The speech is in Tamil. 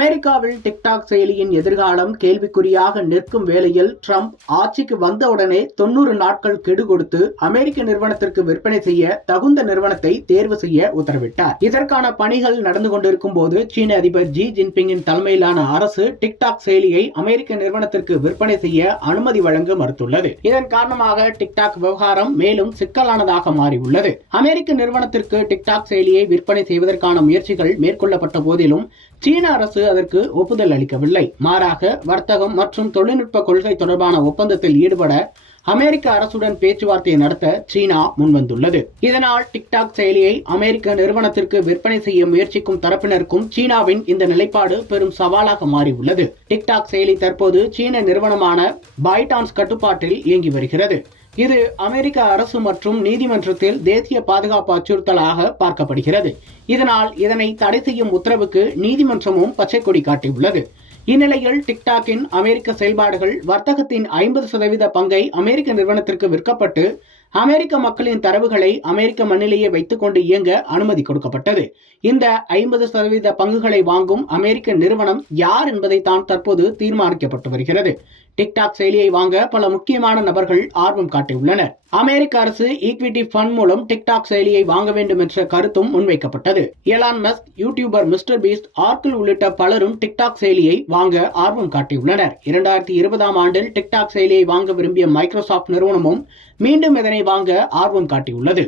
அமெரிக்காவில் டிக்டாக் செயலியின் எதிர்காலம் கேள்விக்குறியாக நிற்கும் வேளையில் ட்ரம்ப் ஆட்சிக்கு வந்தவுடனே 90 நாட்கள் கெடு கொடுத்து அமெரிக்க நிறுவனத்திற்கு விற்பனை செய்ய தகுந்த நிறுவனத்தை தேர்வு செய்ய உத்தரவிட்டார். இதற்கான பணிகள் நடந்து கொண்டிருக்கும் போது சீன அதிபர் ஜி ஜின்பிங்கின் தலைமையிலான அரசு டிக்டாக் செயலியை அமெரிக்க நிறுவனத்திற்கு விற்பனை செய்ய அனுமதி வழங்க மறுத்துள்ளது. இதன் காரணமாக டிக்டாக் விவகாரம் மேலும் சிக்கலானதாக மாறியுள்ளது. அமெரிக்க நிறுவனத்திற்கு டிக்டாக் செயலியை விற்பனை செய்வதற்கான முயற்சிகள் மேற்கொள்ளப்பட்ட போதிலும் சீன அரசு அதற்கு ஒப்புதல் அளிக்கவில்லை. மாறாக வர்த்தகம் மற்றும் தொழில்நுட்ப கொள்கை தொடர்பான ஒப்பந்தத்தில் ஈடுபட அமெரிக்க அரசுடன் பேச்சுவார்த்தை நடத்த சீனா முன்வந்துள்ளது. இதனால் டிக்டாக் செயலியை அமெரிக்க நிறுவனத்திற்கு விற்பனை செய்ய முயற்சிக்கும் தரப்பினருக்கும் சீனாவின் இந்த நிலைப்பாடு பெரும் சவாலாக மாறியுள்ளது. டிக்டாக் செயலி தற்போது சீன நிறுவனமான பைடான்ஸ் கட்டுப்பாட்டில் இயங்கி வருகிறது. இது அமெரிக்க அரசு மற்றும் நீதிமன்றத்தில் தேசிய பாதுகாப்பு அச்சுறுத்தலாக பார்க்கப்படுகிறது. இதனால் இதனை தடை செய்யும் உத்தரவுக்கு நீதிமன்றமும் பச்சை கொடி காட்டியுள்ளது. இந்நிலையில் டிக்டாக்கின் அமெரிக்க செயல்பாடுகள் வர்த்தகத்தின் 50% பங்கை அமெரிக்க நிறுவனத்திற்கு விற்கப்பட்டு அமெரிக்க மக்களின் தரவுகளை அமெரிக்க மண்ணிலேயே வைத்துக் கொண்டு இயங்க அனுமதி கொடுக்கப்பட்டது. இந்த 50% பங்குகளை வாங்கும் அமெரிக்க நிறுவனம் யார் என்பதை தான் தற்போது தீர்மானிக்கப்பட்டு வருகிறது. டிக்டாக் செயலியை வாங்க பல முக்கியமான நபர்கள் ஆர்வம் காட்டியுள்ளனர். அமெரிக்க அரசு ஈக்விட்டி ஃபண்ட் மூலம் டிக்டாக் செயலியை வாங்க வேண்டும் என்ற கருத்தும் முன்வைக்கப்பட்டது. Elon Musk, YouTuber Mister Beast, Oracle உள்ளிட்ட பலரும் டிக்டாக் செயலியை வாங்க ஆர்வம் காட்டியுள்ளனர். 2020ஆம் ஆண்டில் டிக்டாக் செயலியை வாங்க விரும்பிய மைக்ரோசாப்ட் நிறுவனமும் மீண்டும் இதனை வாங்க ஆர்வம் காட்டியுள்ளது.